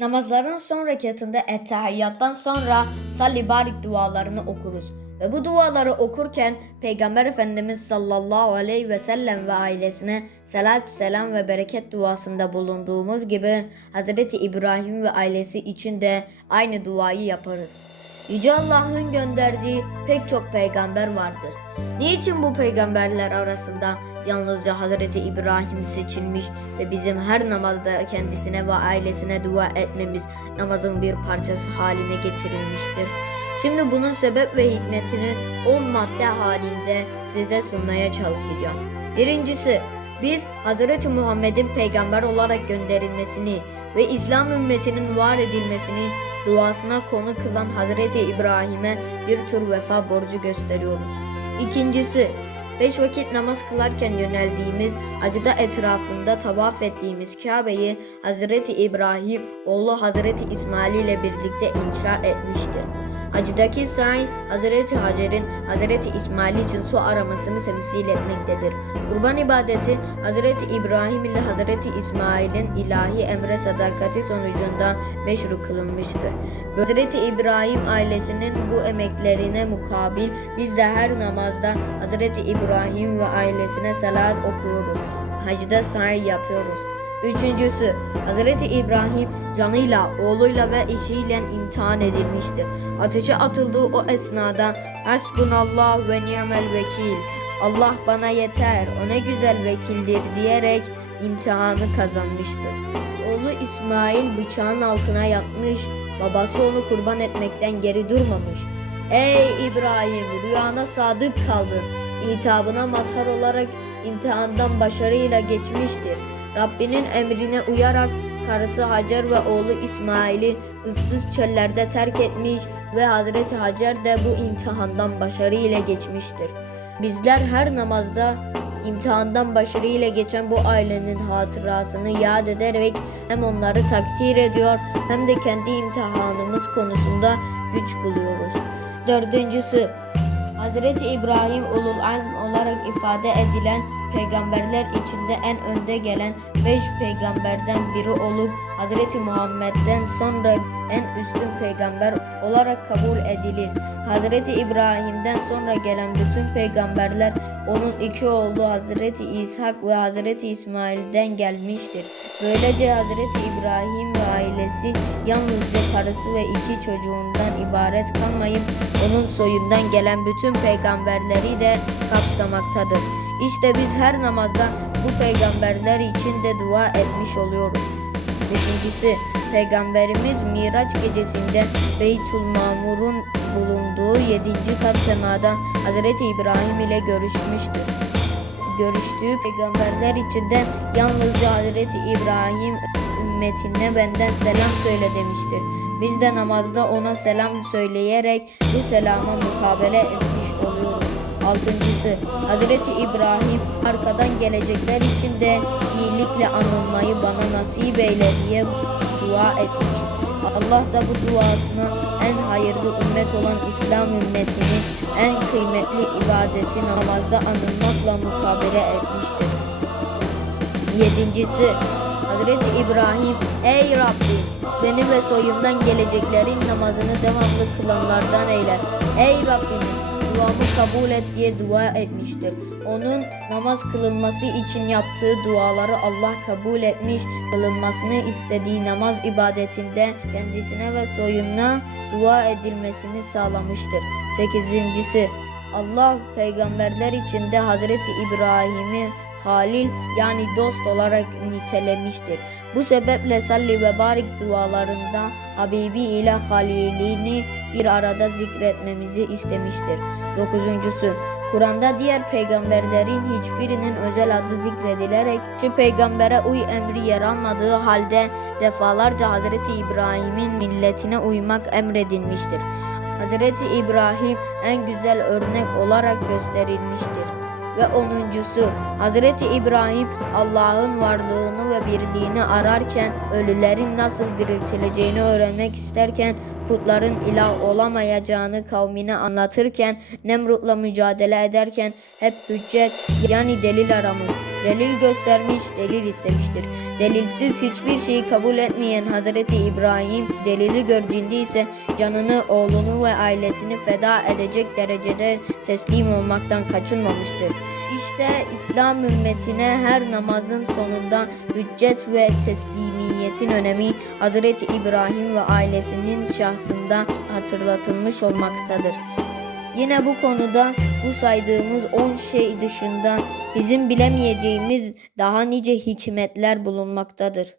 Namazların son rekatında ettehiyyattan sonra salli barik dualarını okuruz. Ve bu duaları okurken Peygamber Efendimiz sallallahu aleyhi ve sellem ve ailesine salat, selam ve bereket duasında bulunduğumuz gibi Hazreti İbrahim ve ailesi için de aynı duayı yaparız. Yüce Allah'ın gönderdiği pek çok peygamber vardır. Niçin bu peygamberler arasında yalnızca Hazreti İbrahim seçilmiş ve bizim her namazda kendisine ve ailesine dua etmemiz namazın bir parçası haline getirilmiştir. Şimdi bunun sebep ve hikmetini 10 madde halinde size sunmaya çalışacağım. Birincisi, biz Hazreti Muhammed'in peygamber olarak gönderilmesini ve İslam ümmetinin var edilmesini duasına konu kılan Hazreti İbrahim'e bir tür vefa borcu gösteriyoruz. İkincisi, beş vakit namaz kılarken yöneldiğimiz, acıda etrafında tavaf ettiğimiz Kabe'yi Hazreti İbrahim, oğlu Hazreti İsmail ile birlikte inşa etmişti. Hacıdaki sa'i Hazreti Hacer'in Hazreti İsmail için su aramasını temsil etmektedir. Kurban ibadeti Hazreti İbrahim ile Hazreti İsmail'in ilahi emre sadakati sonucunda meşru kılınmıştır. Hazreti İbrahim ailesinin bu emeklerine mukabil biz de her namazda Hazreti İbrahim ve ailesine salat okuyoruz. Hacda sa'i yapıyoruz. Üçüncüsü, Hazreti İbrahim canıyla, oğluyla ve eşiyle imtihan edilmiştir. Ateşe atıldığı o esnada Hasbunallah ve ni'mel vekil. Allah bana yeter, o ne güzel vekildir diyerek imtihanı kazanmıştır. Oğlu İsmail bıçağın altına yatmış, babası onu kurban etmekten geri durmamış. Ey İbrahim rüyana sadık kaldın. İtabına mazhar olarak imtihandan başarıyla geçmiştir. Rabbinin emrine uyarak karısı Hacer ve oğlu İsmail'i ıssız çöllerde terk etmiş ve Hazreti Hacer de bu imtihandan başarıyla geçmiştir. Bizler her namazda imtihandan başarıyla geçen bu ailenin hatırasını yad ederek hem onları takdir ediyor hem de kendi imtihanımız konusunda güç buluyoruz. Dördüncüsü, Hazreti İbrahim ulul azm olarak ifade edilen peygamberler içinde en önde gelen beş peygamberden biri olup Hazreti Muhammed'den sonra en üstün peygamber olarak kabul edilir. Hazreti İbrahim'den sonra gelen bütün peygamberler onun iki oğlu Hazreti İshak ve Hazreti İsmail'den gelmiştir. Böylece Hazreti İbrahim ve ailesi yalnızca karısı ve iki çocuğundan ibaret kalmayıp onun soyundan gelen bütün peygamberleri de kapsamaktadır. İşte biz her namazda bu peygamberler için de dua etmiş oluyoruz. Beşincisi, Peygamberimiz Miraç gecesinde Beytül Mamur'un bulunduğu 7. kat semada Hazreti İbrahim ile görüşmüştür. Görüştüğü peygamberler içinde yalnızca Hazreti İbrahim ümmetine benden selam söyle demiştir. Biz de namazda ona selam söyleyerek bu selama mukabele etmiş. Altıncısı Hazreti İbrahim arkadan gelecekler için de iyilikle anılmayı bana nasip eyle diye dua etmiş. Allah da bu duasına en hayırlı ümmet olan İslam ümmetini en kıymetli ibadeti namazda anılmakla mukabele etmiştir. Yedincisi Hazreti İbrahim Ey Rabbim benim ve soyumdan geleceklerin namazını devamlı kılanlardan eyle. Ey Rabbim duamı kabul et diye dua etmiştir. Onun namaz kılınması için yaptığı duaları Allah kabul etmiş, kılınmasını istediği namaz ibadetinde kendisine ve soyuna dua edilmesini sağlamıştır. Sekizincisi Allah peygamberler içinde Hazreti İbrahim'i Halil yani dost olarak nitelemiştir. Bu sebeple salli ve barik dualarında Habibi ile Halilini bir arada zikretmemizi istemiştir. Dokuzuncusu, Kur'an'da diğer peygamberlerin hiçbirinin özel adı zikredilerek şu peygambere uy emri yer almadığı halde defalarca Hazreti İbrahim'in milletine uymak emredilmiştir. Hazreti İbrahim en güzel örnek olarak gösterilmiştir. Ve onuncusu Hazreti İbrahim Allah'ın varlığını ve birliğini ararken ölülerin nasıl diriltileceğini öğrenmek isterken putların ilah olamayacağını kavmine anlatırken Nemrut'la mücadele ederken hep hüccet yani delil aramış, delil göstermiş, delil istemiştir. Delilsiz hiçbir şeyi kabul etmeyen Hazreti İbrahim delili gördüğünde ise canını, oğlunu ve ailesini feda edecek derecede teslim olmaktan kaçınmamıştır. İşte İslam ümmetine her namazın sonunda hüccet ve teslimiyetin önemi Hazreti İbrahim ve ailesinin şahsında hatırlatılmış olmaktadır. Yine bu konuda bu saydığımız 10 şey dışında bizim bilemeyeceğimiz daha nice hikmetler bulunmaktadır.